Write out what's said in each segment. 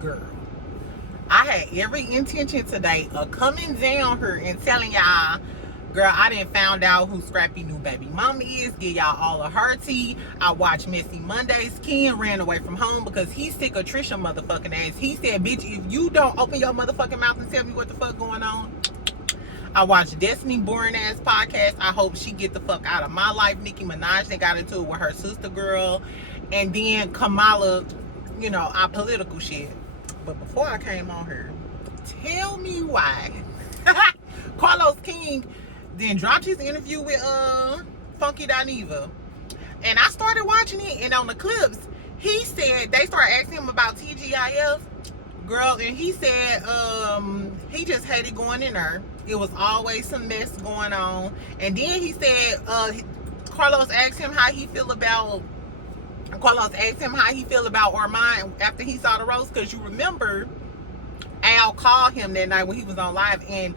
Girl, I had every intention today of coming down here and telling y'all, girl, I didn't found out who Scrappy new baby mama is. Give y'all all of her tea. I watched Messy Mondays. Ken ran away from home because he's sick of Trisha motherfucking ass. He said, bitch, if you don't open your motherfucking mouth and tell me what the fuck going on. I watched Destiny boring ass podcast. I hope she get the fuck out of my life. Nicki Minaj, they got into it with her sister girl. And then Kamala, you know, our political shit. But before I came on here, tell me why Carlos King then dropped his interview with Funky Dineva. And I started watching it, and on the clips, he said, they started asking him about TGIF, girl, and he said he just hated going in there. It was always some mess going on. And then he said, Carlos asked him how he feel about Armon after he saw the roast, because you remember Al called him that night when he was on live, and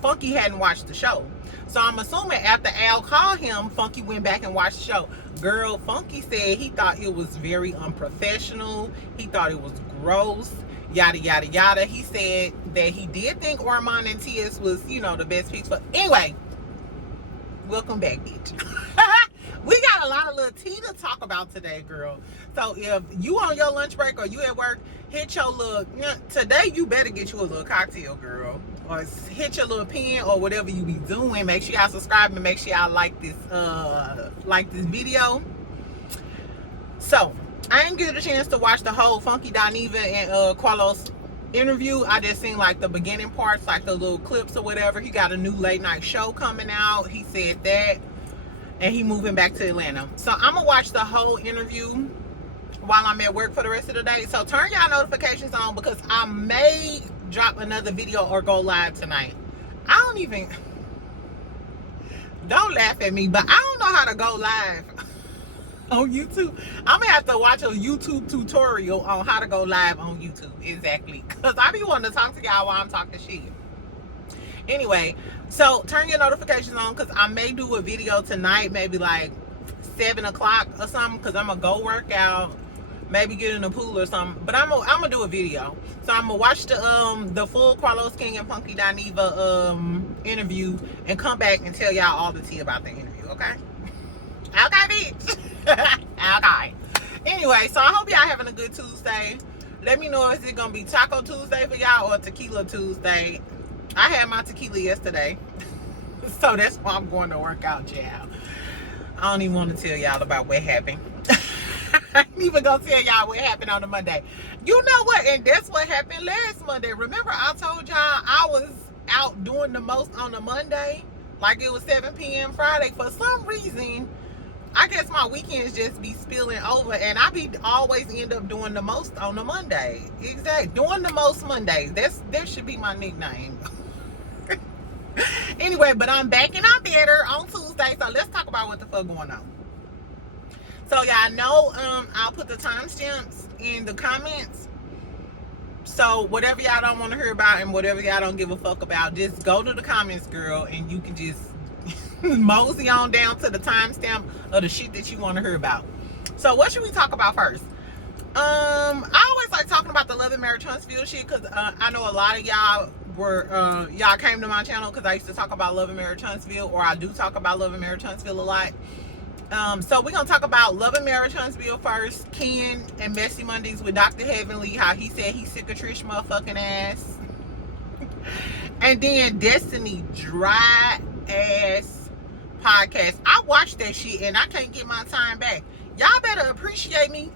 Funky hadn't watched the show. So I'm assuming after Al called him, Funky went back and watched the show. Girl, Funky said he thought it was very unprofessional. He thought it was gross, yada, yada, yada. He said that he did think Armon and TS was, you know, the best piece. But anyway, welcome back, bitch. We got a lot of little tea to talk about today, girl. So if you on your lunch break or you at work, hit your little, today you better get you a little cocktail, girl. Or hit your little pen or whatever you be doing. Make sure y'all subscribe and make sure y'all like this video. So I didn't get a chance to watch the whole Funky Dineva and Carlos interview. I just seen like the beginning parts, like the little clips or whatever. He got a new late night show coming out. He said that. And he moving back to Atlanta. So I'm gonna watch the whole interview while I'm at work for the rest of the day. So turn y'all notifications on, because I may drop another video or go live tonight. Don't laugh at me, but I don't know how to go live on YouTube. I'm gonna have to watch a YouTube tutorial on how to go live on YouTube. Exactly. Because I be wanting to talk to y'all while I'm talking shit. Anyway, so turn your notifications on, because I may do a video tonight, maybe like 7 o'clock or something, because I'm going to go work out, maybe get in the pool or something. But I'm gonna do a video. So I'm going to watch the full Carlos King and Funky Dineva interview and come back and tell y'all all the tea about the interview, okay? Okay, bitch. Okay. Anyway, so I hope y'all having a good Tuesday. Let me know if it's going to be Taco Tuesday for y'all or Tequila Tuesday. I had my tequila yesterday, so that's why I'm going to work out, y'all. I don't even want to tell y'all about what happened. I ain't even going to tell y'all what happened on the Monday. You know what? And that's what happened last Monday. Remember I told y'all I was out doing the most on the Monday? Like it was 7 p.m. Friday. For some reason, I guess my weekends just be spilling over, and I be always end up doing the most on the Monday. Exactly. Doing the most Mondays. That should be my nickname. Anyway, but I'm back and I'm better on Tuesday, so let's talk about what the fuck going on. So y'all know I'll put the timestamps in the comments. So whatever y'all don't want to hear about and whatever y'all don't give a fuck about, just go to the comments, girl, and you can just mosey on down to the timestamp of the shit that you want to hear about. So what should we talk about first? I always like talking about the Love and Marriage Huntsville shit, because I know a lot of y'all y'all came to my channel because I used to talk about Love and Marriage Huntsville, or I do talk about Love and Marriage Huntsville a lot. So we're gonna talk about Love and Marriage Huntsville first. Ken and Messy Mondays with Dr. Heavenly, how he said he's sick of Trish motherfucking ass. And then Destiny dry ass podcast. I watched that shit and I can't get my time back. Y'all better appreciate me.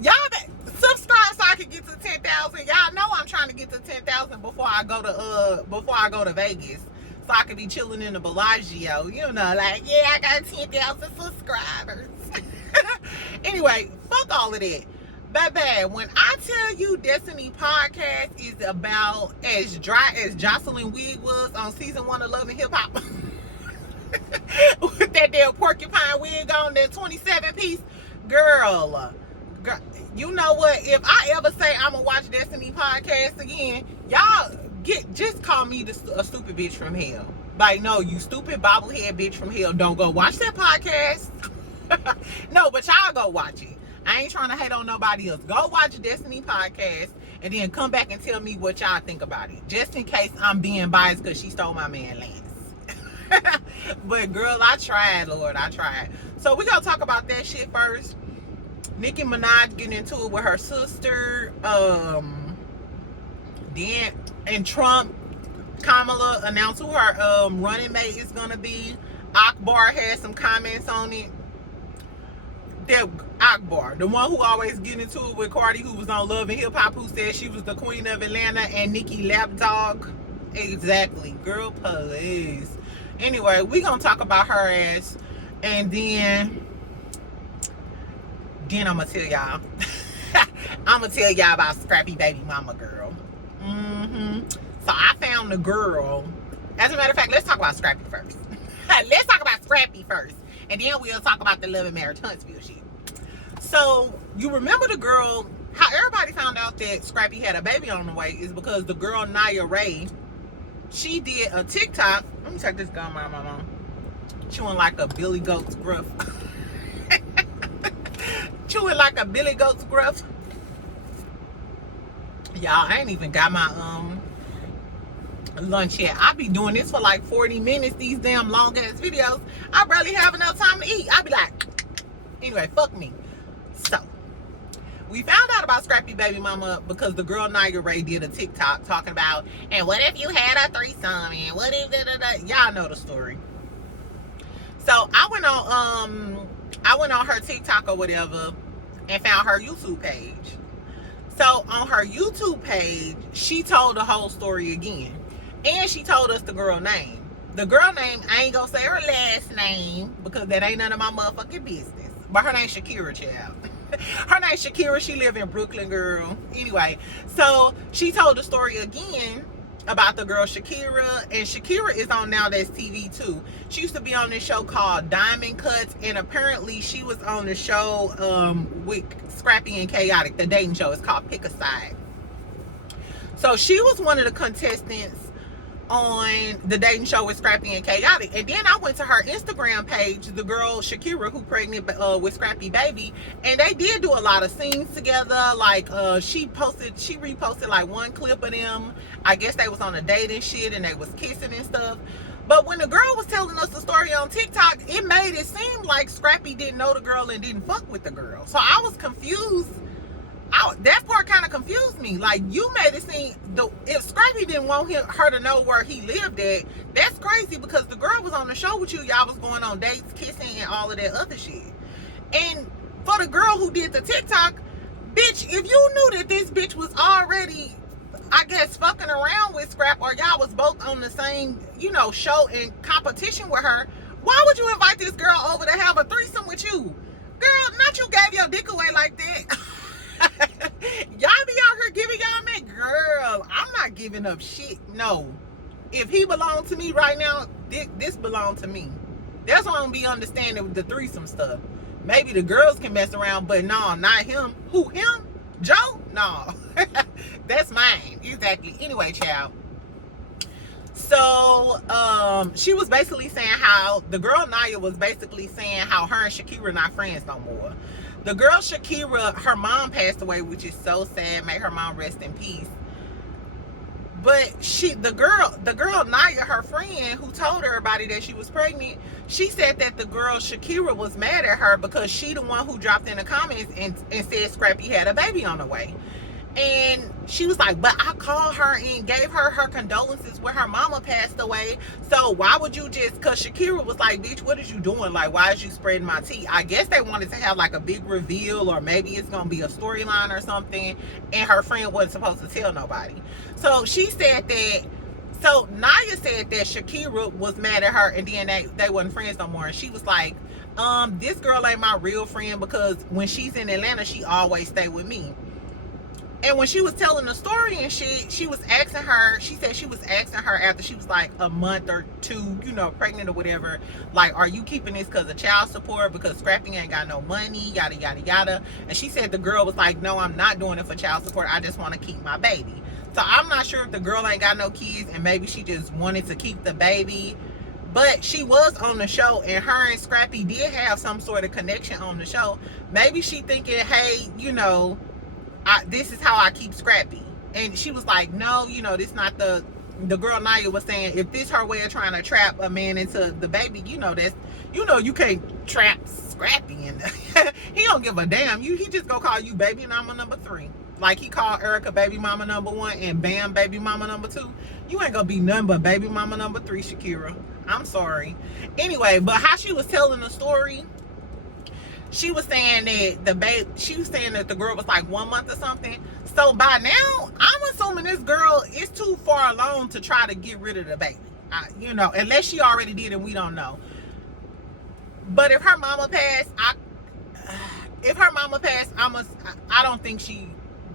Y'all better subscribe so I can get to 10,000. Y'all know I'm trying to get to 10,000 before I go to Vegas, so I can be chilling in the Bellagio. You know, like, yeah, I got 10,000 subscribers. Anyway, fuck all of that. Baby, when I tell you Destiny podcast is about as dry as Jocelyn Wig was on season 1 of Love and Hip Hop, with that damn porcupine wig on, that 27 piece, girl, you know what? If I ever say I'm gonna watch Destiny podcast again, y'all just call me a stupid bitch from hell. Like, no, you stupid bobblehead bitch from hell. Don't go watch that podcast. No, but y'all go watch it. I ain't trying to hate on nobody else. Go watch Destiny podcast and then come back and tell me what y'all think about it. Just in case I'm being biased because she stole my man Lance. But girl, I tried, Lord, I tried. So we gonna talk about that shit first. Nicki Minaj getting into it with her sister. Then and Trump, Kamala announced who her running mate is gonna be. Akbar had some comments on it. That Akbar, the one who always get into it with Cardi, who was on Love and Hip Hop, who said she was the queen of Atlanta, and Nicki Lapdog. Exactly, girl, please. Anyway, we gonna talk about her ass, and then I'm gonna tell y'all. I'm gonna tell y'all about Scrappy Baby Mama girl. So I found the girl. As a matter of fact, let's talk about Scrappy first. Let's talk about Scrappy first, and then we'll talk about the Love and Marriage Huntsville shit. So you remember the girl? How everybody found out that Scrappy had a baby on the way is because the girl Naya Ray, she did a TikTok. Let me take this gum out of my mouth. Chewing like a Billy Goat's gruff. Chewing like a Billy Goat's gruff. Y'all, I ain't even got my lunch yet. I be doing this for like 40 minutes, these damn long ass videos. I barely have enough time to eat. I be like, anyway, fuck me. So we found out about Scrappy Baby Mama because the girl Naya Ray did a TikTok talking about, and what if you had a threesome, and what if y'all know the story. So I went on her TikTok or whatever and found her YouTube page. So on her YouTube page, she told the whole story again. And she told us the girl name. The girl name, I ain't gonna say her last name because that ain't none of my motherfucking business. But her name's Shakira, child. Her name's Shakira. She live in Brooklyn, girl. Anyway, so she told the story again about the girl Shakira. And Shakira is on Now That's TV too. She used to be on this show called Diamond Cuts. And apparently she was on the show with Scrappy and Chaotic. The dating show is called Pick a Side. So she was one of the contestants on the dating show with Scrappy and Chaotic. And then I went to her Instagram page, the girl Shakira, who pregnant with Scrappy Baby, and they did do a lot of scenes together. Like she reposted like one clip of them. I guess they was on a date and shit, and they was kissing and stuff. But when the girl was telling us the story on TikTok, it made it seem like Scrappy didn't know the girl and didn't fuck with the girl. So I was confused. That part kind of confused me. Like, you made it seem, if Scrappy didn't want her to know where he lived at, that's crazy because the girl was on the show with you. Y'all was going on dates, kissing, and all of that other shit. And for the girl who did the TikTok, bitch, if you knew that this bitch was already, I guess, fucking around with Scrap, or y'all was both on the same, show and competition with her, why would you invite this girl over to have a threesome with you? Girl, not you gave your dick away like that. Y'all be out here giving y'all man, girl, I'm not giving up shit. No, if he belonged to me right now, this belonged to me. That's why I don't be understanding with the threesome stuff. Maybe the girls can mess around, but no, not him. Who, him? Joe? No. That's mine. Exactly. Anyway, child. So she was basically saying how the girl Naya was basically saying how her and Shakira not friends no more. The girl Shakira, her mom passed away, which is so sad. May her mom rest in peace. But the girl Naya, her friend, who told everybody that she was pregnant, she said that the girl Shakira was mad at her because she the one who dropped in the comments and said Scrappy had a baby on the way. And she was like, but I called her and gave her condolences when her mama passed away. So why would you just, because Shakira was like, bitch, what is you doing? Like, why is you spreading my tea? I guess they wanted to have like a big reveal, or maybe it's going to be a storyline or something. And her friend wasn't supposed to tell nobody. So she said that, so Naya said that Shakira was mad at her and then they wasn't friends no more. And she was like, this girl ain't my real friend because when she's in Atlanta, she always stay with me. And when she was telling the story and shit, she was asking her, she said she was asking her after she was like a month or two, pregnant or whatever, like, are you keeping this because of child support? Because Scrappy ain't got no money, yada, yada, yada. And she said the girl was like, no, I'm not doing it for child support. I just want to keep my baby. So I'm not sure if the girl ain't got no kids and maybe she just wanted to keep the baby. But she was on the show, and her and Scrappy did have some sort of connection on the show. Maybe she thinking, hey, this is how I keep Scrappy. And she was like, no, this not the girl. Naya was saying, if this her way of trying to trap a man into the baby, that's, you can't trap Scrappy. And he don't give a damn. He just gonna call you baby mama number 3. Like he called Erica baby mama number 1 and Bam baby mama number 2. You ain't gonna be nothing but baby mama number 3, Shakira. I'm sorry. Anyway, but how she was telling the story, she was saying that the girl was like 1 month or something. So by now, I'm assuming this girl is too far along to try to get rid of the baby. Unless she already did and we don't know. But if her mama passed, I don't think she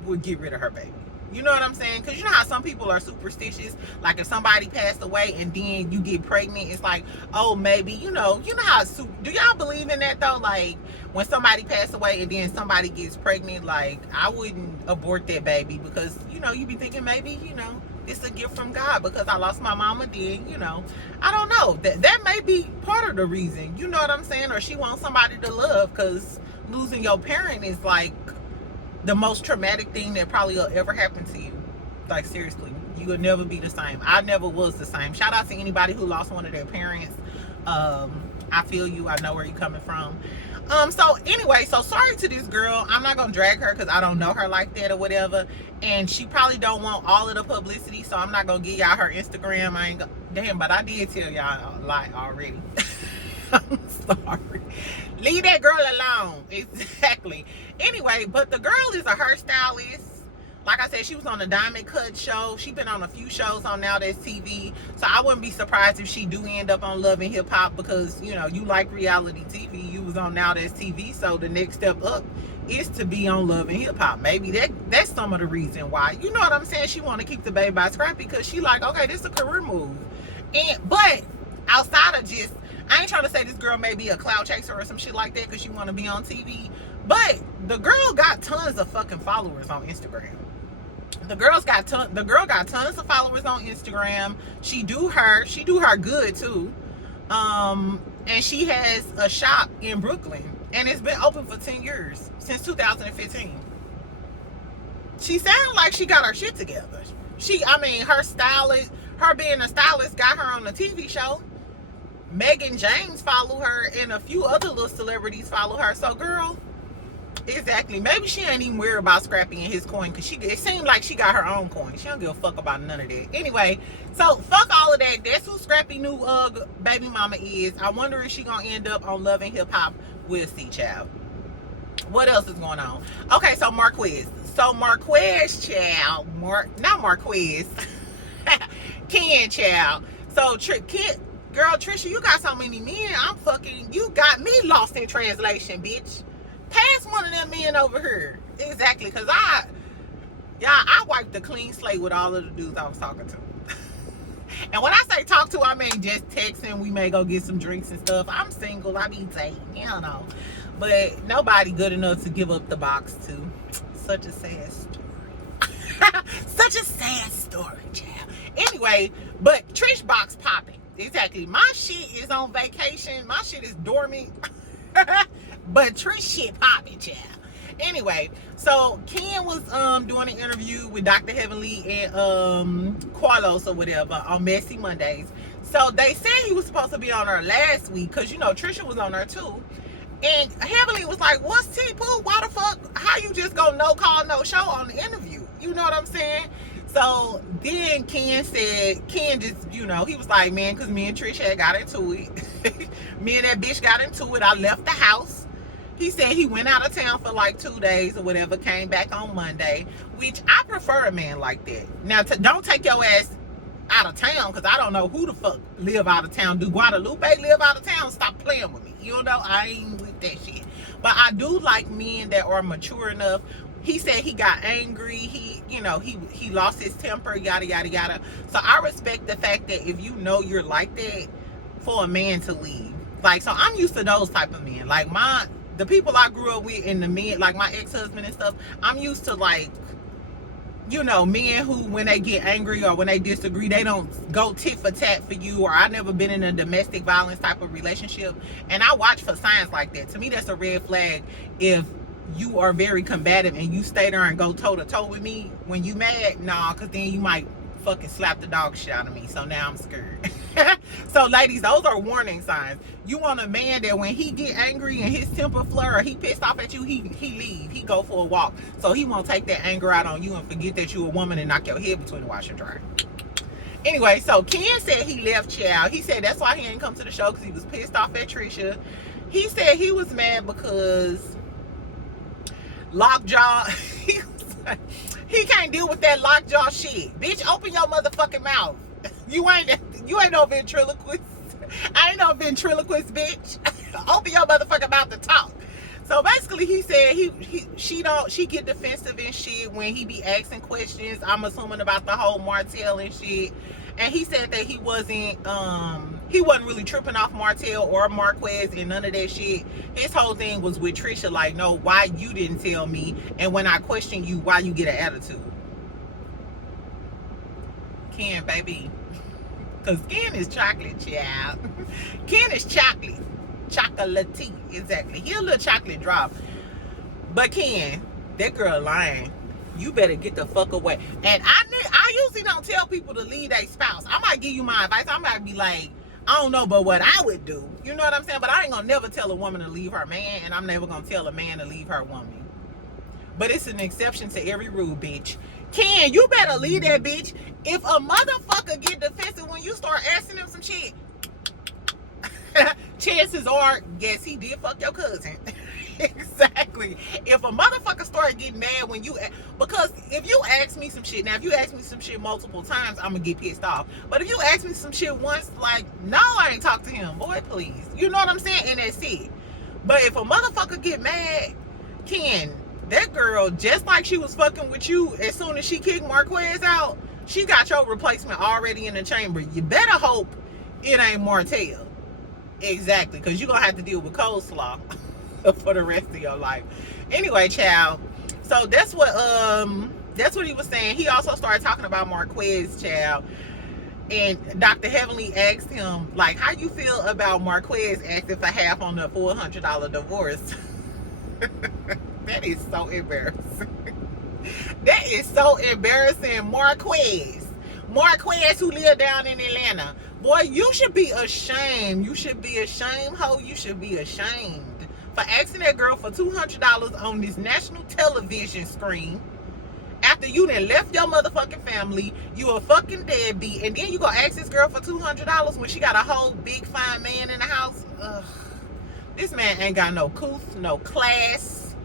would get rid of her baby. You know what I'm saying? Because you know how some people are superstitious. Like if somebody passed away and then you get pregnant, it's like, oh, maybe, you know how, do y'all believe in that though? Like when somebody passed away and then somebody gets pregnant, like I wouldn't abort that baby because, you be thinking maybe, it's a gift from God because I lost my mama then, I don't know. That may be part of the reason, you know what I'm saying? Or she wants somebody to love because losing your parent is like the most traumatic thing that probably will ever happen to you. Like seriously, you will never be the same. I never was the same. Shout out to anybody who lost one of their parents. I feel you. I know where you're coming from. So anyway, so sorry to this girl. I'm not gonna drag her because I don't know her like that or whatever, and she probably don't want all of the publicity, so I'm not gonna give y'all her Instagram. Damn, but I did tell y'all a lie already. I'm sorry. Leave that girl alone. Exactly. Anyway, but the girl is a hairstylist. Like I said, she was on the Diamond Cut show. She's been on a few shows on Now That's TV. So I wouldn't be surprised if she do end up on Love and Hip Hop because, you like reality TV. You was on Now That's TV. So the next step up is to be on Love and Hip Hop. Maybe that's some of the reason why. You know what I'm saying? She want to keep the baby by Scrappy because she like, okay, this is a career move. But outside of just, I ain't trying to say this girl may be a clout chaser or some shit like that because she want to be on TV. But the girl got tons of fucking followers on Instagram. The girl got tons of followers on Instagram. She do her good too. And she has a shop in Brooklyn and it's been open for 10 years, since 2015. She sounded like she got her shit together. Her stylist, her being a stylist got her on the TV show. Megan James follow her and a few other little celebrities follow her. So girl, exactly. Maybe she ain't even worried about Scrappy and his coin because it seemed like she got her own coin. She don't give a fuck about none of that. Anyway, so fuck all of that. That's who Scrappy new baby mama is. I wonder if she gonna end up on Love and Hip Hop. We'll see, child. What else is going on? Okay, so Marquez. Child. Not Marquez. Ken, child. So Ken. Girl, Trisha, you got so many men. You got me lost in translation, bitch. Pass one of them men over here. Exactly, because I wiped the clean slate with all of the dudes I was talking to. And when I say talk to, I mean just texting. We may go get some drinks and stuff. I'm single. I be dating. You don't know. But nobody good enough to give up the box to. Such a sad story. Such a sad story, child. Anyway, but Trish box popping. Exactly. My shit is on vacation. My shit is dormant. But Trish shit popping, child. Anyway, so Ken was doing an interview with Dr. Heavenly and Carlos or whatever on Messy Mondays. So they said he was supposed to be on her last week because, Trisha was on her too. And Heavenly was like, what's T-Poo? Why the fuck? How you just go no call, no show on the interview? You know what I'm saying? So then Ken just, he was like, man, because me and Trish had got into it. Me and that bitch got into it. I left the house. He said he went out of town for like 2 days or whatever, came back on Monday, which I prefer a man like that. Now, don't take your ass out of town because I don't know who the fuck live out of town. Do Guadalupe live out of town? Stop playing with me. I ain't with that shit. But I do like men that are mature enough. He said he got angry. He lost his temper, yada, yada, yada. So I respect the fact that if you're like that, for a man to leave. Like, so I'm used to those type of men. Like the people I grew up with and the men, like my ex-husband and stuff, I'm used to like you know, men who, when they get angry or when they disagree, they don't go tit for tat for you. Or I never been in a domestic violence type of relationship, and I watch for signs like that. To me, that's a red flag. If you are very combative and you stay there and go toe to toe with me when you mad, nah, because then you might fucking slap the dog shit out of me. So now I'm scared. So ladies, those are warning signs. You want a man that when he get angry and his temper flare or he pissed off at you, he leave. He go for a walk. So he won't take that anger out on you and forget that you a woman and knock your head between the washer and dryer. Anyway, so Ken said he left child. He said that's why he didn't come to the show, because he was pissed off at Trisha. He said he was mad because lockjaw, he can't deal with that lockjaw shit. Bitch, open your motherfucking mouth. You ain't no ventriloquist. I ain't no ventriloquist, bitch. Open your motherfucking mouth to talk. So basically, he said she get defensive and shit when he be asking questions. I'm assuming about the whole Martell and shit. And he said that he wasn't really tripping off Martell or Marquez and none of that shit. His whole thing was with Trisha, like, no, why you didn't tell me? And when I question you, why you get an attitude? Ken, baby. Because Ken is chocolate, child. Ken is chocolate. Chocolatey, exactly. He a little chocolate drop. But Ken, that girl lying. You better get the fuck away. And I usually don't tell people to leave their spouse. I might give you my advice. I might be like, I don't know, but what I would do. You know what I'm saying? But I ain't gonna never tell a woman to leave her man, and I'm never gonna tell a man to leave her woman. But it's an exception to every rule, bitch. Ken, you better leave that bitch. If a motherfucker get defensive when you start asking him some shit, chances are, yes, he did fuck your cousin. Exactly. If a motherfucker start getting mad when you, because if you ask me some shit, now if you ask me some shit multiple times, I'm gonna get pissed off. But if you ask me some shit once, like, no, I ain't talk to him, boy, please. You know what I'm saying? And that's it. But if a motherfucker get mad, Ken, that girl, just like she was fucking with you as soon as she kicked Marquez out, she got your replacement already in the chamber. You better hope it ain't Martell. Exactly, because you're going to have to deal with coleslaw for the rest of your life. Anyway, child, so that's what he was saying. He also started talking about Marquez, child. And Dr. Heavenly asked him, like, how you feel about Marquez asking for half on the $400 divorce? That is so embarrassing. That is so embarrassing. Marquez, who live down in Atlanta. Boy, you should be ashamed. You should be ashamed, ho. You should be ashamed for asking that girl for $200 on this national television screen after you done left your motherfucking family. You a fucking deadbeat, and then you gonna ask this girl for $200 when she got a whole big fine man in the house. Ugh. This man ain't got no couth, no class,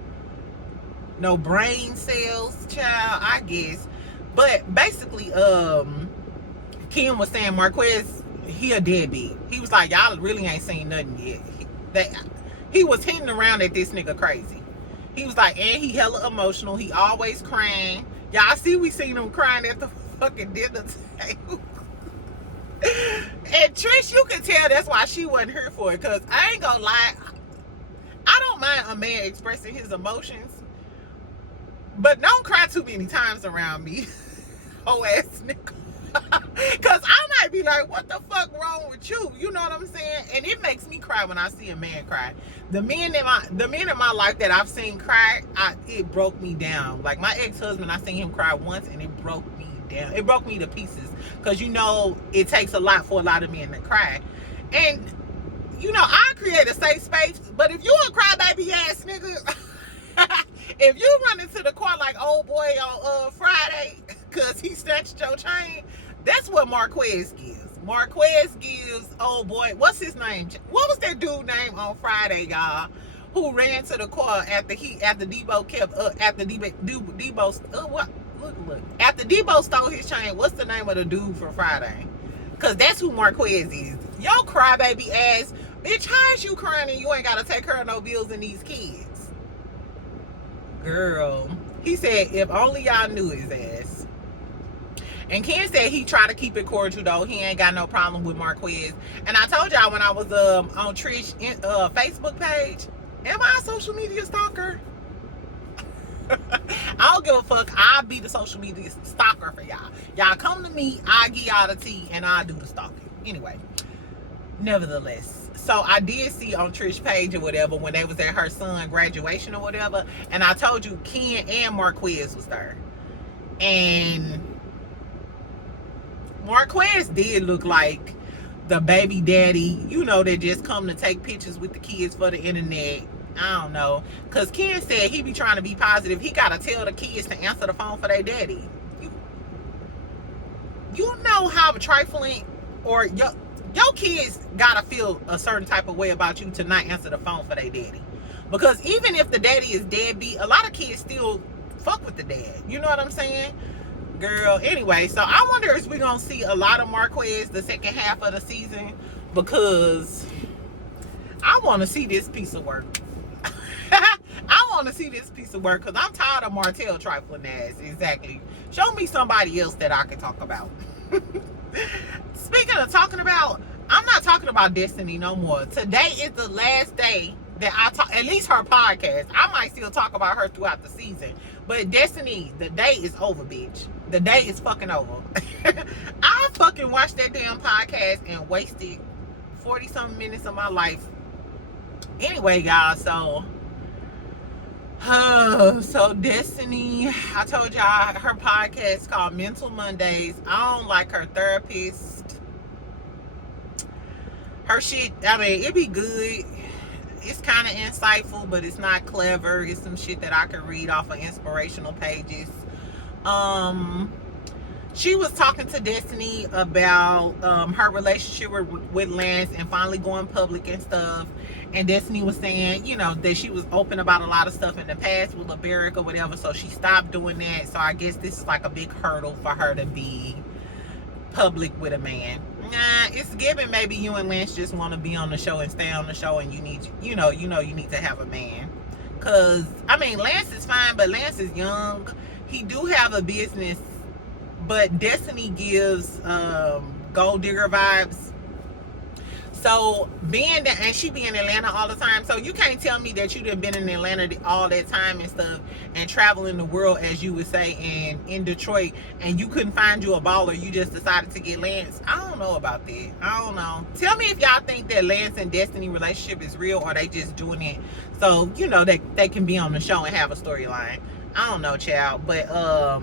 no brain cells, child, I guess. But basically, Kim was saying Marquez, he a deadbeat. He was like, y'all really ain't seen nothing yet. He was hinting around at this nigga crazy. He was like, and he hella emotional. He always crying. Y'all see, we seen him crying at the fucking dinner table. And Trish, you can tell that's why she wasn't here for it. Because I ain't gonna lie, I don't mind a man expressing his emotions, but don't cry too many times around me. Oh ass nigga. Cause I might be like, what the fuck wrong with you? You know what I'm saying? And it makes me cry when I see a man cry. The men in my life that I've seen cry, it broke me down. Like my ex-husband, I seen him cry once and it broke me down. It broke me to pieces. Cause you know it takes a lot for a lot of men to cry. And you know, I create a safe space, but if you a crybaby ass nigga, if you run into the car like old boy on Friday because he snatched your chain, that's what Marquez gives. Marquez gives old boy, what's his name? What was that dude name on Friday, y'all? Who ran to the car after Debo kept after Debo stole his chain? What's the name of the dude for Friday? Cause that's who Marquez is. Yo, crybaby ass bitch. How is you crying and you ain't gotta take care of no bills and these kids? Girl, he said if only y'all knew his ass. And Ken said he tried to keep it cordial though. He ain't got no problem with Marquez. And I told y'all when I was on Trish Facebook page, am I a social media stalker? I don't give a fuck. I I be the social media stalker for y'all. Y'all come to me, I give y'all the tea, and I do the stalking. Anyway, nevertheless, so I did see on Trish page or whatever when they was at her son graduation or whatever, and I told you Ken and Marquez was there. And Marquez did look like the baby daddy, you know, that just come to take pictures with the kids for the internet. I don't know. Because Ken said he be trying to be positive. He got to tell the kids to answer the phone for their daddy. You know how trifling, or your kids got to feel a certain type of way about you to not answer the phone for their daddy. Because even if the daddy is deadbeat, a lot of kids still fuck with the dad. You know what I'm saying? Girl, anyway, so I wonder if we're going to see a lot of Marquez the second half of the season, because I want to see this piece of work. I want to see this piece of work because I'm tired of Martell trifling ass. Exactly. Show me somebody else that I can talk about. Speaking of talking about, I'm not talking about Destiny no more. Today is the last day that I talk, at least her podcast. I might still talk about her throughout the season. But Destiny, the day is over, bitch. The day is fucking over. I fucking watched that damn podcast and wasted 40-something minutes of my life. Anyway, y'all, so Destiny, I told y'all her podcast called Mental Mondays. I don't like her therapist. Her shit, I mean, it be good. It's kind of insightful, but it's not clever. It's some shit that I can read off of inspirational pages. She was talking to Destiny about her relationship with Lance and finally going public and stuff. And Destiny was saying, you know, that she was open about a lot of stuff in the past with LeBerick or whatever, so she stopped doing that. So I guess this is like a big hurdle for her to be public with a man. Nah, it's given maybe you and Lance just want to be on the show and stay on the show, and you need, you need to have a man. Cause I mean, Lance is fine, but Lance is young. He do have a business, but Destiny gives gold digger vibes. So being that, and she be in Atlanta all the time, so you can't tell me that you done been in Atlanta all that time and stuff, and traveling the world, as you would say, and in Detroit, and you couldn't find you a baller. You just decided to get Lance. I don't know about that. I don't know. Tell me if y'all think that Lance and Destiny relationship is real, or they just doing it so, you know, they can be on the show and have a storyline. I don't know, child. But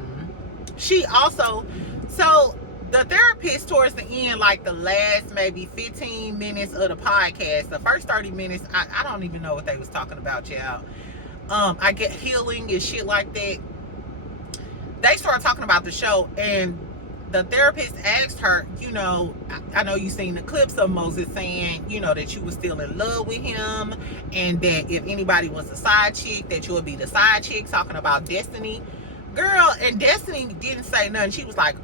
she also, so the therapist towards the end, like the last maybe 15 minutes of the podcast, the first 30 minutes, I don't even know what they was talking about, child. I get healing and shit like that. They started talking about the show, and the therapist asked her, you know, I know you seen the clips of Moses saying, you know, that you was still in love with him, and that if anybody was a side chick, that you would be the side chick, talking about Destiny. Girl, and Destiny didn't say nothing. She was like,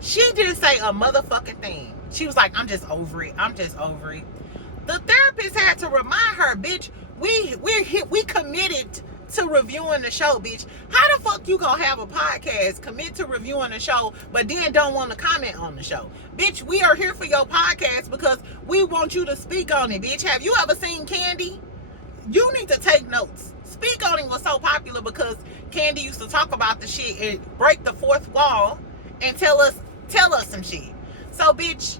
she didn't say a motherfucking thing. She was like, I'm just over it. I'm just over it. The therapist had to remind her, bitch, we committed to reviewing the show, bitch. How the fuck you gonna have a podcast, commit to reviewing the show, but then don't want to comment on the show? Bitch, we are here for your podcast because we want you to speak on it, bitch. Have you ever seen Candy? You need to take notes. Speak on it was so popular because Candy used to talk about the shit and break the fourth wall and tell us some shit. So, bitch,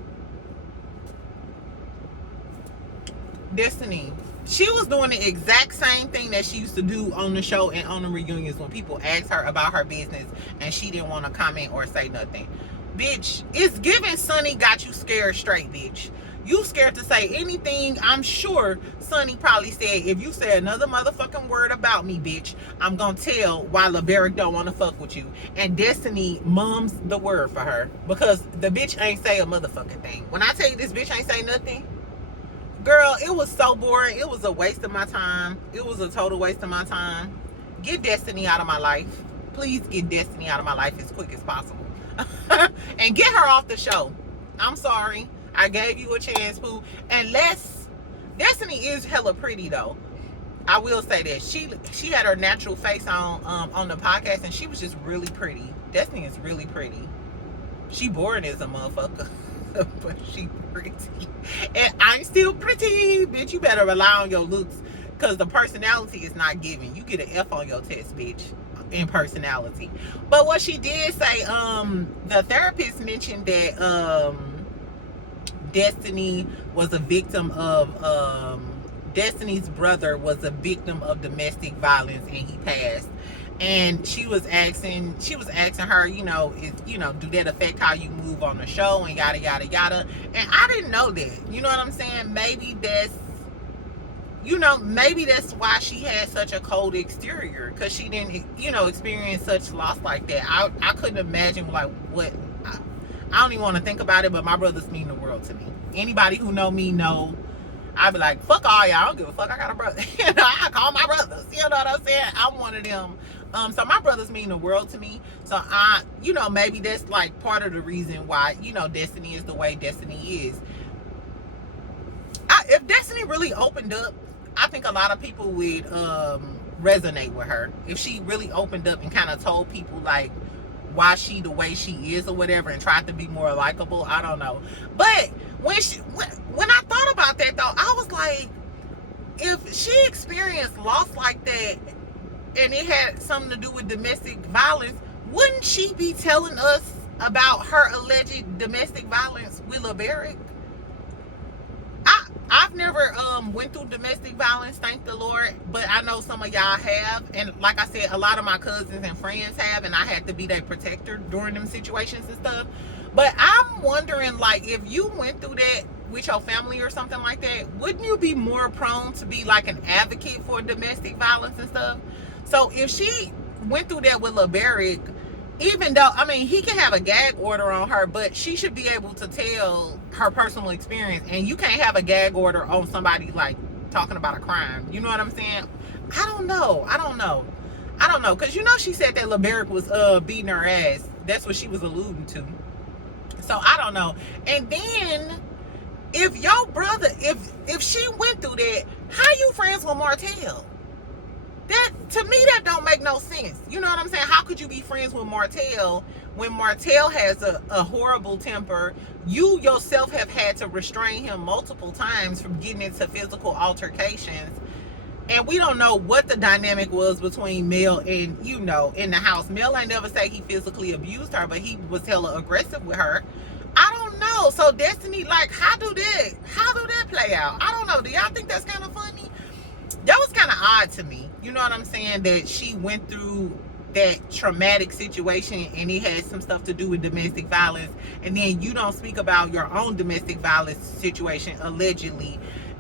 Destiny, she was doing the exact same thing that she used to do on the show and on the reunions when people asked her about her business and she didn't want to comment or say nothing. Bitch, it's given Sonny got you scared straight, bitch. You scared to say anything. I'm sure Sonny probably said, if you say another motherfucking word about me, bitch, I'm gonna tell why LeBerick don't want to fuck with you. And Destiny mums the word for her because the bitch ain't say a motherfucking thing. When I tell you this bitch ain't say nothing, girl, it was so boring. It was a waste of my time. It was a total waste of my time. Get Destiny out of my life. Please get Destiny out of my life as quick as possible. And get her off the show. I'm sorry. I gave you a chance, boo. Unless Destiny is hella pretty though. I will say that. She had her natural face on the podcast and she was just really pretty. Destiny is really pretty. She boring as a motherfucker. But she pretty. And I'm still pretty, bitch. You better rely on your looks because the personality is not given. You get an F on your test, bitch. in personality. But what she did say, the therapist mentioned that Destiny was a victim of Destiny's brother was a victim of domestic violence and he passed. And she was asking her, do that affect how you move on the show and yada yada yada. And I didn't know that. You know what I'm saying? Maybe that's why she had such a cold exterior, because she didn't, experience such loss like that. I couldn't imagine what. I don't even want to think about it, but my brothers mean the world to me. Anybody who know me know I'd be like, fuck all y'all, I don't give a fuck, I got a brother. I call my brothers, you know what I'm saying? I'm one of them. So my brothers mean the world to me. So maybe that's like part of the reason why, Destiny is the way Destiny is. If Destiny really opened up, I think a lot of people would resonate with her. If she really opened up and kind of told people like why she the way she is or whatever, and tried to be more likable, I don't know. But when I thought about that though, I was like, if she experienced loss like that and it had something to do with domestic violence, wouldn't she be telling us about her alleged domestic violence with LeBaric? I've never went through domestic violence, thank the Lord, but I know some of y'all have, and like I said, a lot of my cousins and friends have, and I had to be their protector during them situations and stuff. But I'm wondering, like, if you went through that with your family or something like that, wouldn't you be more prone to be like an advocate for domestic violence and stuff? So if she went through that with LeBaric, even though, he can have a gag order on her, but she should be able to tell her personal experience. And you can't have a gag order on somebody like talking about a crime. You know what I'm saying? I don't know. Because she said that LeBaric was beating her ass. That's what she was alluding to. So I don't know. And then if your brother, if she went through that, how you friends with Martell? That, to me, that don't make no sense. You know what I'm saying? How could you be friends with Martell when Martell has a horrible temper? You yourself have had to restrain him multiple times from getting into physical altercations. And we don't know what the dynamic was between Mel and, in the house. Mel ain't never say he physically abused her, but he was hella aggressive with her. I don't know. So Destiny, like, how do that play out? I don't know. Do y'all think that's kind of funny? That was kind of odd to me. You know what I'm saying? That she went through that traumatic situation and it had some stuff to do with domestic violence, and then you don't speak about your own domestic violence situation allegedly,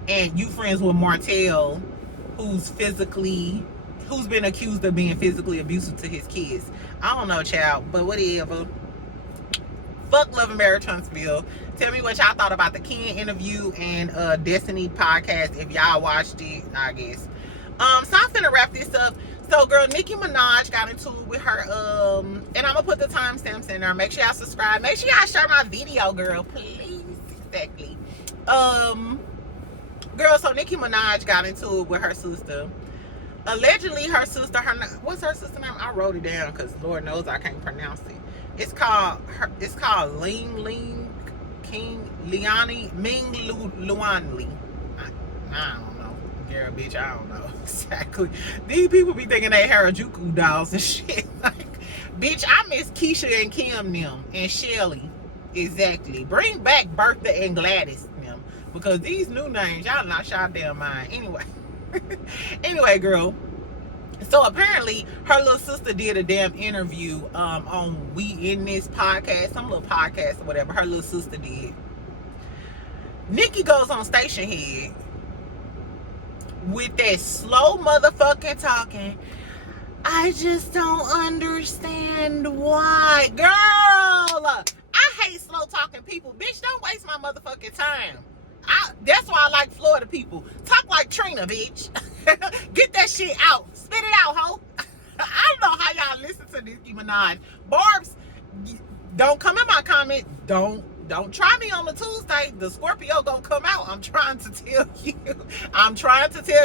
and you friends with Martell, who's been accused of being physically abusive to his kids. I don't know, child, but whatever. Fuck Love and Marriage Huntsville. Tell me what y'all thought about the Ken interview and Destiny podcast, if y'all watched it, I guess. So I'm finna wrap this up. So, girl, Nicki Minaj got into it with her, and I'm gonna put the timestamps in there. Make sure y'all subscribe. Make sure y'all share my video, girl, please. Exactly. Girl, so Nicki Minaj got into it with her sister. Allegedly, her sister, what's her sister name? I wrote it down because Lord knows I can't pronounce it. It's called Ling King Liani Ming Luanli. I don't know. Girl, bitch, I don't know exactly. These people be thinking they Harajuku dolls and shit. Like, bitch, I miss Keisha and Kim them and Shelly. Exactly. Bring back Bertha and Gladys them, because these new names, y'all not y'all damn mind. Anyway, girl. So apparently her little sister did a damn interview on We In This podcast, some little podcast or whatever. Her little sister did. Nicki goes on Station Head with that slow motherfucking talking. I just don't understand why. Girl, I hate slow talking people. Bitch, don't waste my motherfucking time. That's why I like Florida people. Talk like Trina, bitch. Get that shit out. Spit it out, ho. I don't know how y'all listen to Nicki Minaj. Barbs, don't come in my comment. Don't try me on the Tuesday. The Scorpio gonna come out. I'm trying to tell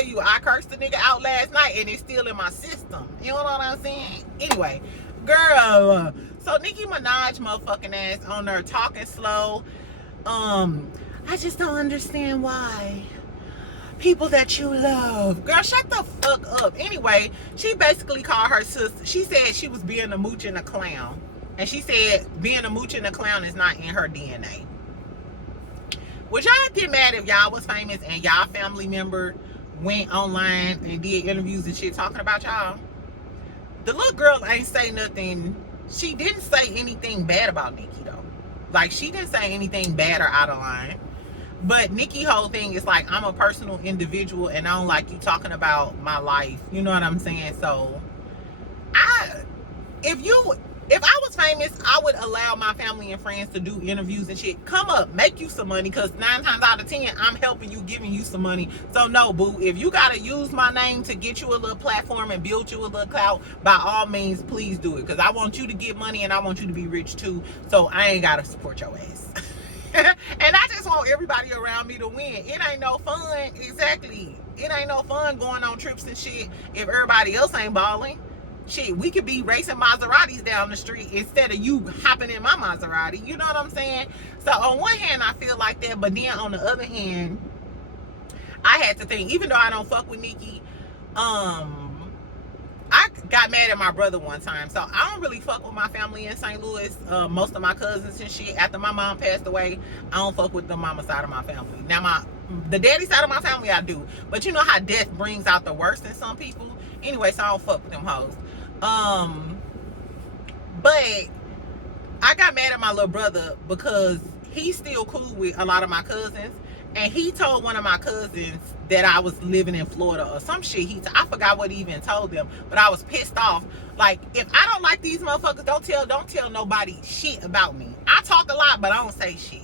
you. I cursed the nigga out last night and it's still in my system. You know what I'm saying? Anyway, girl. So Nicki Minaj motherfucking ass on there talking slow. I just don't understand why. people that you love. Girl, shut the fuck up. Anyway, she basically called her sister. She said she was being a mooch and a clown. And she said being a mooch and a clown is not in her DNA. Would y'all get mad if y'all was famous and y'all family member went online and did interviews and shit talking about y'all? The little girl ain't say nothing. She didn't say anything bad about Nicki though. Like, she didn't say anything bad or out of line. But Nicki whole thing is like, I'm a personal individual and I don't like you talking about my life. You know what I'm saying? So if I was famous, I would allow my family and friends to do interviews and shit. Come up, make you some money, because 9 times out of 10, I'm helping you, giving you some money. So no, boo, if you gotta use my name to get you a little platform and build you a little clout, by all means, please do it. Because I want you to get money and I want you to be rich too. So I ain't gotta support your ass. And I just want everybody around me to win. It ain't no fun, exactly. It ain't no fun going on trips and shit if everybody else ain't balling. Shit, we could be racing Maseratis down the street instead of you hopping in my Maserati. You know what I'm saying? So on one hand, I feel like that. But then on the other hand, I had to think, even though I don't fuck with Nicki, I got mad at my brother one time. So I don't really fuck with my family in St. Louis. Most of my cousins and shit. After my mom passed away, I don't fuck with the mama side of my family. Now the daddy side of my family, I do. But you know how death brings out the worst in some people? Anyway, so I don't fuck with them hoes. But I got mad at my little brother because he's still cool with a lot of my cousins, and he told one of my cousins that I was living in Florida or some shit. I forgot what he even told them, but I was pissed off. Like, if I don't like these motherfuckers, don't tell nobody shit about me. I talk a lot, but I don't say shit.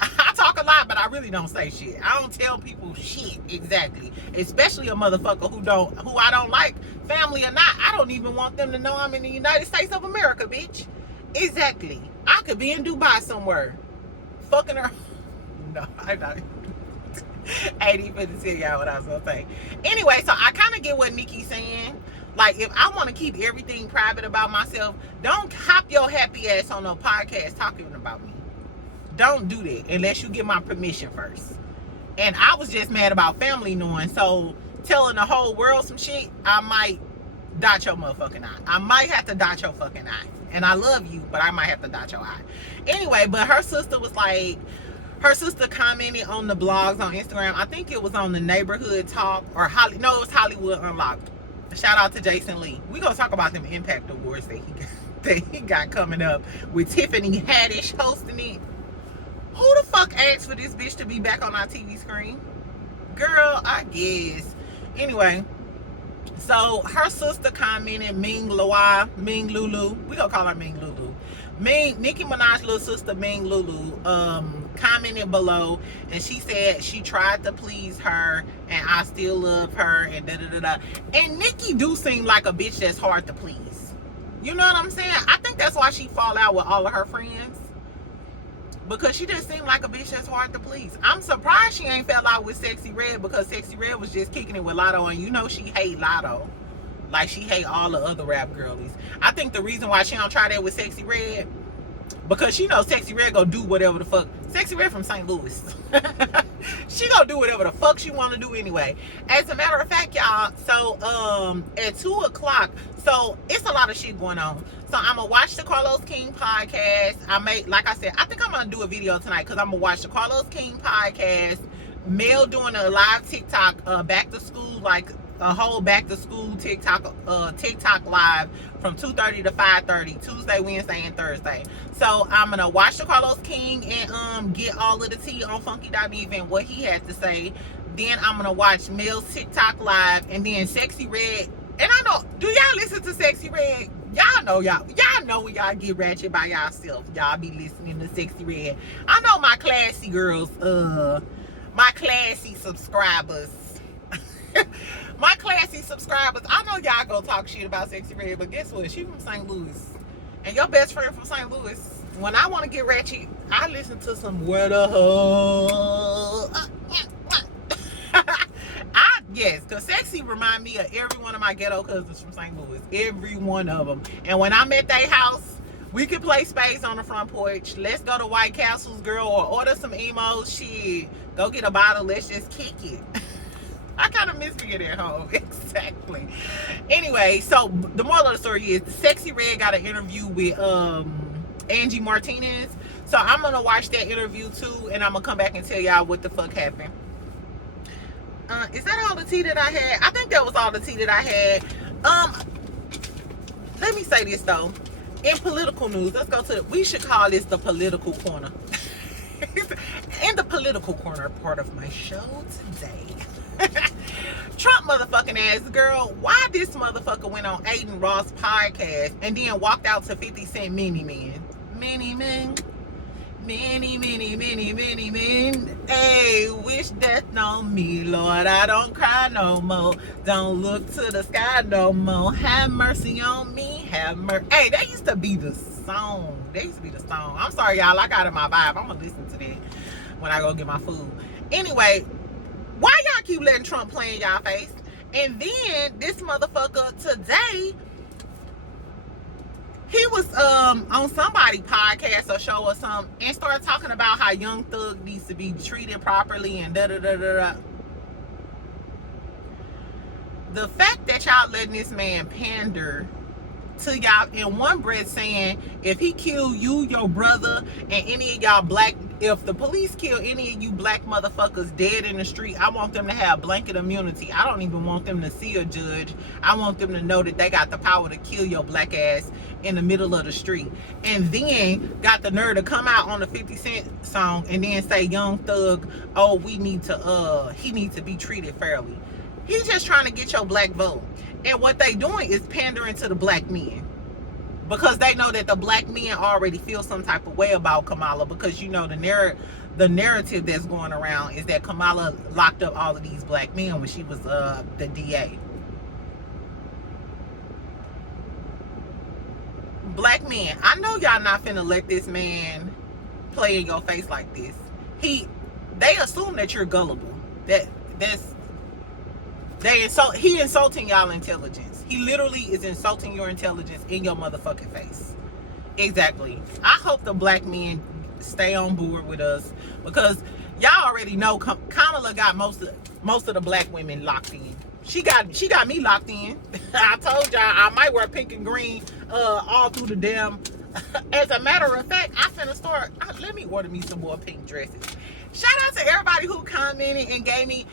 I talk a lot, but I really don't say shit. I don't tell people shit, exactly. Especially a motherfucker who I don't like, family or not. I don't even want them to know I'm in the United States of America, bitch. Exactly. I could be in Dubai somewhere, fucking her. No, I'm not. I ain't even tell y'all what I was gonna say. Anyway, so I kind of get what Nicki's saying. Like, if I want to keep everything private about myself, don't hop your happy ass on a podcast talking about me. Don't do that unless you get my permission first. And I was just mad about family knowing. So telling the whole world some shit, I might dot your motherfucking eye. I might have to dot your fucking eye. And I love you, but I might have to dot your eye. Anyway, but her sister was like, her sister commented on the blogs on Instagram. I think it was on the Neighborhood Talk or it was Hollywood Unlocked. Shout out to Jason Lee. We're gonna talk about them Impact Awards that he got coming up with Tiffany Haddish hosting it. Who the fuck asked for this bitch to be back on our TV screen? Girl, I guess. Anyway, so her sister commented, Ming Lulu. We gonna call her Ming Lulu. Nicki Minaj's little sister, Ming Lulu, commented below, and she said she tried to please her, and I still love her, and da-da-da-da. And Nicki do seem like a bitch that's hard to please. You know what I'm saying? I think that's why she fall out with all of her friends. Because she just seemed like a bitch that's hard to please. I'm surprised she ain't fell out with Sexy Red, because Sexy Red was just kicking it with Lotto, and you know she hate Lotto. Like, she hate all the other rap girlies. I think the reason why she don't try that with Sexy Red, because she knows Sexy Red gonna do whatever the fuck. Sexy Red from St. Louis. She gonna do whatever the fuck she wanna do anyway. As a matter of fact, y'all, so at 2 o'clock, so it's a lot of shit going on. So I'm gonna watch the Carlos King podcast. Like I said, I think I'm gonna do a video tonight, because I'm gonna watch the Carlos King podcast. Mel doing a live TikTok back to school, like a whole back to school TikTok live from 2:30 to 5:30 Tuesday, Wednesday, and Thursday. So I'm gonna watch the Carlos King and get all of the tea on Funky.Eve and what he had to say. Then I'm gonna watch Mel's TikTok live, and then Sexy Red. And I know, do y'all listen to Sexy Red? Y'all know when y'all get ratchet by yourself, y'all be listening to Sexy Red. I know my classy girls, my classy subscribers. My classy subscribers, I know y'all gonna talk shit about Sexy Red, but guess what? She from St. Louis. And your best friend from St. Louis. When I want to get ratchet, I listen to some Where the Hell. Yes, because Sexy remind me of every one of my ghetto cousins from St. Louis. Every one of them. And when I'm at their house, We could play spades on the front porch. Let's go to White Castle's, girl, or order some emos. Shit, go get a bottle. Let's just kick it. I kind of miss being at home. Exactly. Anyway, so the moral of the story is Sexy Red got an interview with Angie Martinez. So I'm going to watch that interview too, and I'm going to come back and tell y'all what the fuck happened. Is that all the tea that I had? I think that was all the tea that I had. Let me say this though. In political news, let's go to, we should call this the political corner. In the political corner part of my show today. Trump motherfucking ass, girl, why this motherfucker went on Aiden Ross podcast and then walked out to 50 Cent Many Men. Many men. Many, many, many, many men. Hey, wish death on me, Lord. I don't cry no more. Don't look to the sky no more. Have mercy on me. Have mercy. Hey, that used to be the song. I'm sorry, y'all. I got in my vibe. I'm going to listen to that when I go get my food. Anyway, why y'all keep letting Trump play in y'all face? And then this motherfucker today, he was on somebody's podcast or show or something and started talking about how Young Thug needs to be treated properly and da-da-da-da-da. The fact that y'all letting this man pander to y'all in one breath saying, if he kill you, your brother, and any of y'all black, if the police kill any of you black motherfuckers dead in the street, I want them to have blanket immunity. I don't even want them to see a judge. I want them to know that they got the power to kill your black ass in the middle of the street. And then got the nerve to come out on the 50 Cent song and then say Young Thug, oh, he needs to be treated fairly. He's just trying to get your black vote. And what they doing is pandering to the black men. Because they know that the black men already feel some type of way about Kamala. Because, you know, the narrative that's going around is that Kamala locked up all of these black men when she was the DA. Black men, I know y'all not finna let this man play in your face like this. They assume that you're gullible. He insulting y'all intelligence. He literally is insulting your intelligence in your motherfucking face. Exactly. I hope the black men stay on board with us because y'all already know Kamala got most of the black women locked in. She got me locked in. I told y'all I might wear pink and green all through the damn. As a matter of fact, I finna start. Let me order me some more pink dresses. Shout out to everybody who commented and gave me.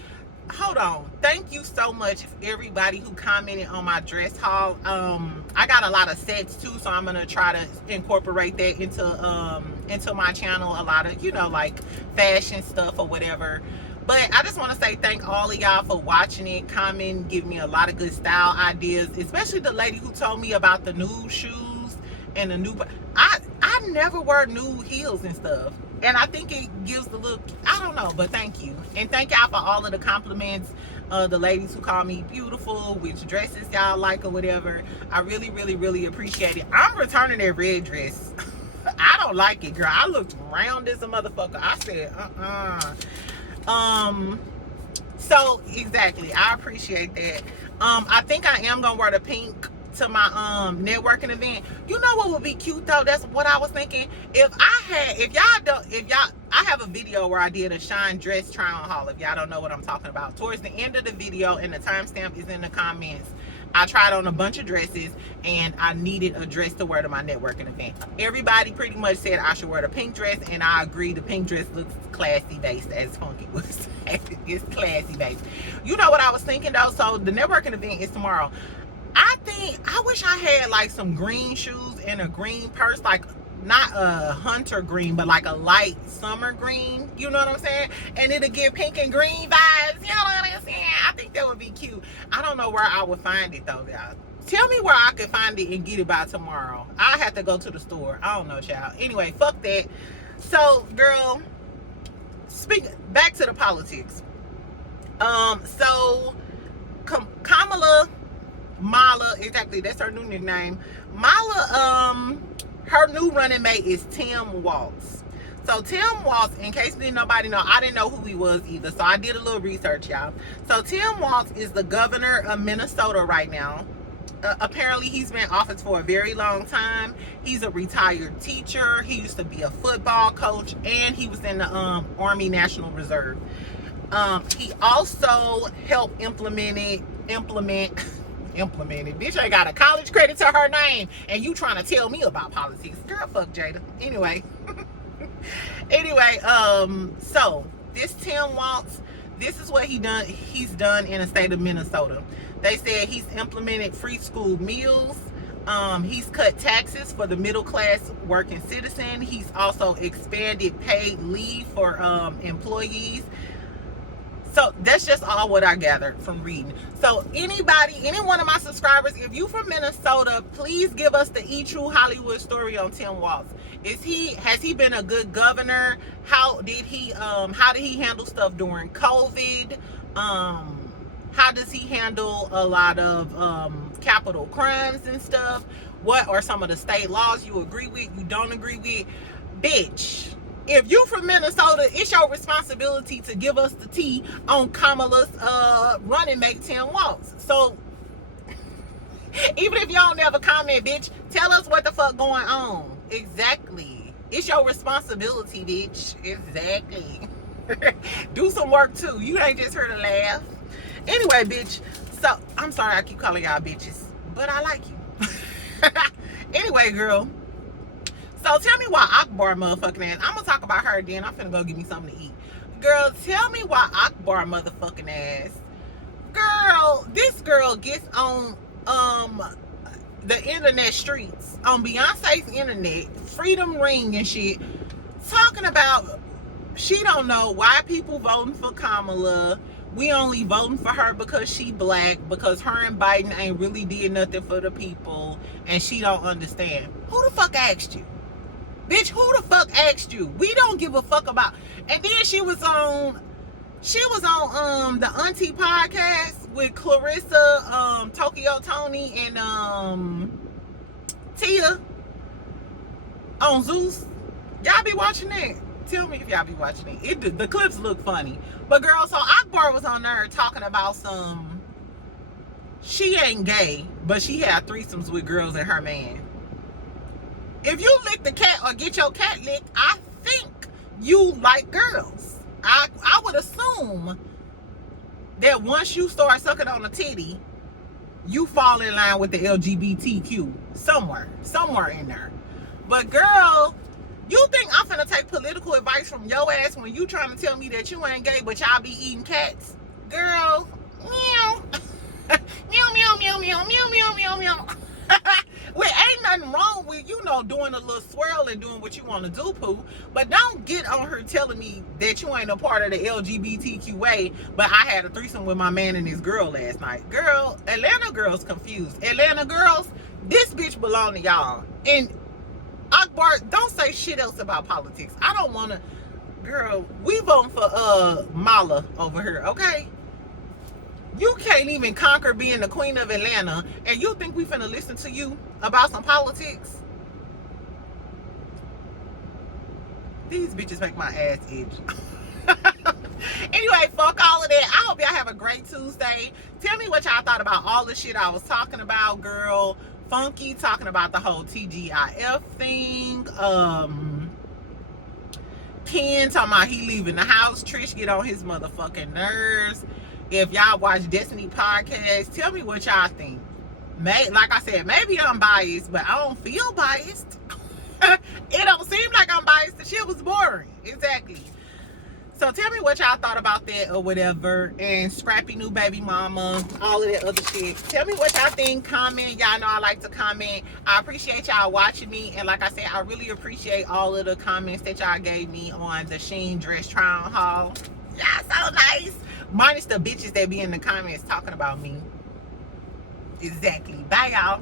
Hold on. Thank you so much, everybody who commented on my dress haul. I got a lot of sets too, so I'm gonna try to incorporate that into my channel. A lot of, you know, like fashion stuff or whatever. But I just want to say thank all of y'all for watching it, comment, give me a lot of good style ideas, especially the lady who told me about the new shoes and the new. I never wear new heels and stuff. And I think it gives the look, I don't know, but thank you. And thank y'all for all of the compliments. The ladies who call me beautiful, which dresses y'all like or whatever. I really, really, really appreciate it. I'm returning that red dress. I don't like it, girl. I looked round as a motherfucker. I said, so exactly. I appreciate that. I think I am going to wear the pink to my networking event. You know what would be cute though? That's what I was thinking. I have a video where I did a Shine dress try on haul. If y'all don't know what I'm talking about, towards the end of the video, and the timestamp is in the comments, I tried on a bunch of dresses and I needed a dress to wear to my networking event. Everybody pretty much said I should wear the pink dress, and I agree. The pink dress looks classy based, as Funky would say. It's classy based. You know what I was thinking though? So the networking event is tomorrow. I wish I had like some green shoes and a green purse, like not a hunter green, but like a light summer green. You know what I'm saying? And it'll give pink and green vibes. You know what I'm saying? I think that would be cute. I don't know where I would find it though, y'all. Tell me where I could find it and get it by tomorrow. I have to go to the store. I don't know, child. Anyway, fuck that. So, girl, back to the politics. So Kamala. Mala, exactly, that's her new nickname. Mala, her new running mate is Tim Walz. So Tim Walz, in case nobody know, I didn't know who he was either, so I did a little research, y'all. So Tim Walz is the governor of Minnesota right now. Apparently he's been in office for a very long time. He's a retired teacher. He used to be a football coach, and he was in the Army National Reserve. He also helped implement bitch, I got a college credit to her name, and you trying to tell me about politics. Girl, fuck Jada. Anyway. So this Tim Walz, this is what he's done in the state of Minnesota. They said he's implemented free school meals. He's cut taxes for the middle class working citizen. He's also expanded paid leave for employees. So that's just all what I gathered from reading. So any one of my subscribers, if you from Minnesota, please give us the true Hollywood story on Tim Walz. Has he been a good governor? How did he handle stuff during COVID? How does he handle a lot of capital crimes and stuff? What are some of the state laws you agree with, you don't agree with? Bitch, if you from Minnesota, it's your responsibility to give us the tea on Kamala's running mate Tim Walz. So even if y'all never comment, bitch, tell us what the fuck going on. Exactly. It's your responsibility, bitch. Exactly. Do some work too. You ain't just here to laugh. Anyway, bitch. So I'm sorry I keep calling y'all bitches, but I like you. Anyway, girl. So tell me why Akbar motherfucking ass. I'm gonna talk about her then. I'm finna go get me something to eat. Girl, tell me why Akbar motherfucking ass. Girl, this girl gets on the internet streets, on Beyonce's internet, Freedom Ring and shit, talking about she don't know why people voting for Kamala. We only voting for her because she black, because her and Biden ain't really did nothing for the people, and she don't understand. Who the fuck asked you? Bitch, who the fuck asked you? We don't give a fuck about. And then she was on the Auntie podcast with Clarissa, Tokyo Tony, and Tia on Zeus. Y'all be watching that? Tell me if y'all be watching it. The clips look funny. But girl, so Akbar was on there talking about she ain't gay, but she had threesomes with girls and her man. If you lick the cat or get your cat licked, I think you like girls. I would assume that once you start sucking on a titty, you fall in line with the LGBTQ somewhere in there. But girl, you think I'm finna take political advice from your ass when you trying to tell me that you ain't gay, but y'all be eating cats? Girl, meow. Meow, meow, meow, meow, meow, meow, meow, meow. Well, ain't nothing wrong with, doing a little swirl and doing what you want to do, poo. But don't get on her telling me that you ain't a part of the LGBTQA, but I had a threesome with my man and his girl last night. Girl, Atlanta girls confused. Atlanta girls, this bitch belong to y'all. And Akbar, don't say shit else about politics. I don't want to. Girl, we voting for Mala over here, okay? You can't even conquer being the queen of Atlanta, and you think we finna listen to you about some politics? These bitches make my ass itch. Anyway, fuck all of that. I hope y'all have a great Tuesday. Tell me what y'all thought about all the shit I was talking about, girl. Funky talking about the whole TGIF thing. Ken talking about he leaving the house. Trish get on his motherfucking nerves. If y'all watch Destiny podcast, tell me what y'all think. Like I said, maybe I'm biased, but I don't feel biased. It don't seem like I'm biased. The shit was boring. Exactly. So tell me what y'all thought about that or whatever. And Scrappy new baby mama, all of that other shit. Tell me what y'all think. Comment. Y'all know I like to comment. I appreciate y'all watching me. And like I said, I really appreciate all of the comments that y'all gave me on the Sheen dress try on haul. Y'all so nice. Minus the bitches that be in the comments talking about me. Exactly. Bye, y'all.